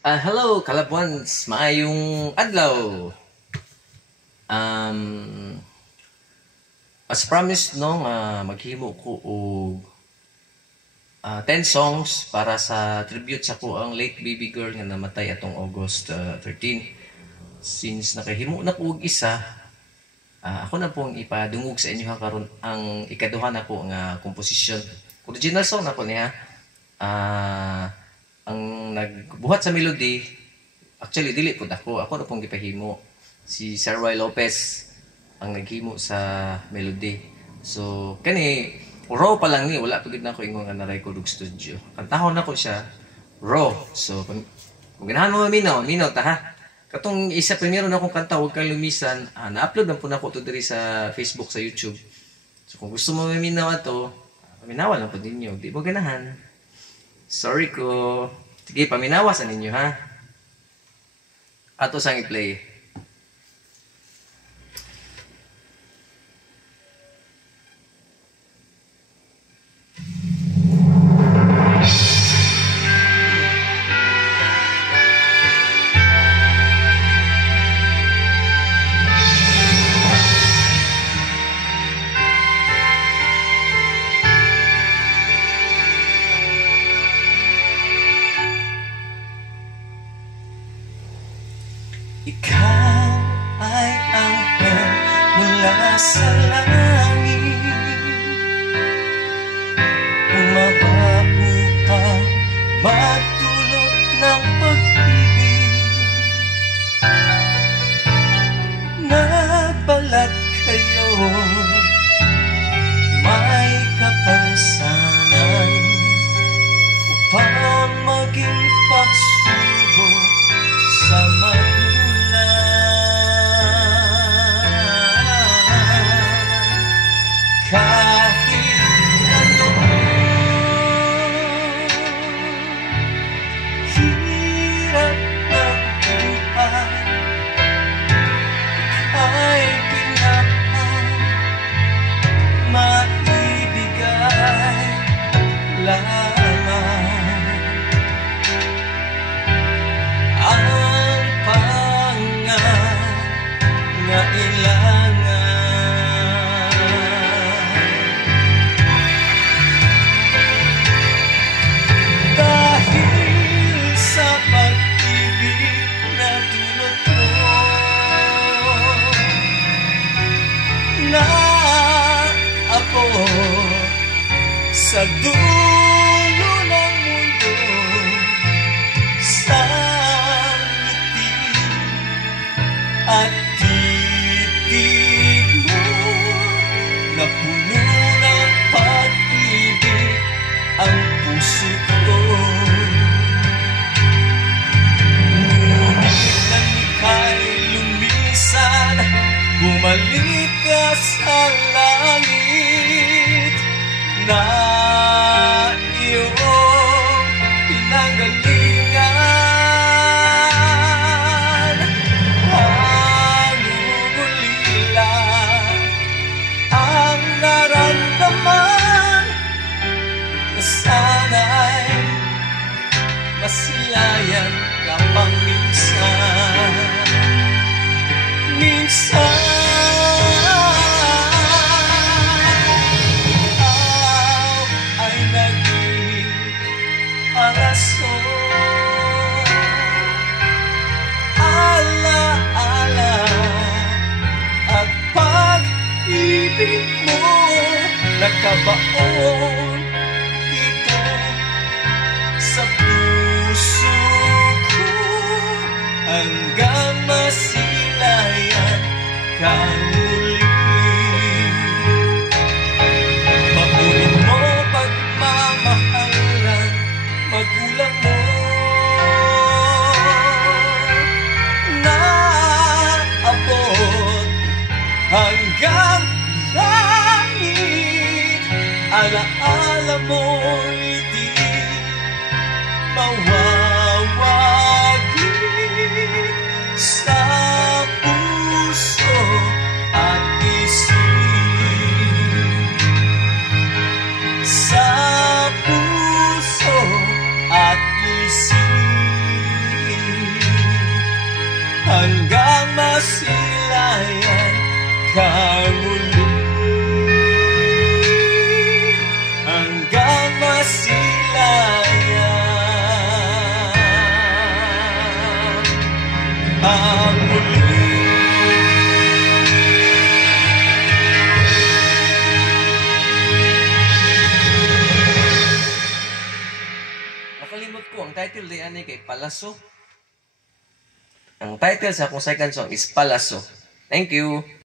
Hello, Kalabwans. Maayong adlaw. Um, as promised, no, maghimo ko og 10 songs para sa tribute sa ko ang late baby girl nga namatay atong August 13. Since nakahimo na ko og isa, ako na pong ipadungog sa inyo karon ang ikaduha na ko nga komposisyon. Original song na ko niya. Ang nagbuhat sa melody, actually dili pud ako na pong gipahimo. Si Sir Roy Lopez ang naghimo sa melody. So kani raw pa lang ni, wala pagid na ako ingon nga na-record og studio. Kantahon na ko siya raw. So kung ganahan mo minaw ta ha. Katong isa primero na akong kanta, Huwag Kang Lumisan, na-upload na po na ko to diri sa Facebook, sa YouTube. So kung gusto mo maminaw ato, paminawan lang po ninyo. Di mo ganahan. Sorry ko. Sige, paminawasan ninyo ha. Ato sang i-play. Ikaw ay anghel mula sa langit, bumaba upang magdulot ng pag-ibig. Nagbalat kayo, may kapansanan upang maging pagsubok sa magulang. Kahit ano hirap ng buhay ay pinapang maibigay lamang ang pangangailangan. Na ako sa dulo ng mundo, sa ngiti at titig mo na puno ng pag-ibig ang puso ko. Ngunit nang ika'y lumisan, bumalik ka sa langit na iyong pinanggalingan. Panungulila ang naramdaman na sana'y masilayan ka pang minsan. Minsan ala-ala at pag-ibig mo nakabaon dito sa puso ko hanggang masilayan ang muli. Nakalimot ko, ang title di ani kay Palaso. Ang title sa akong second song is Palaso. Thank you.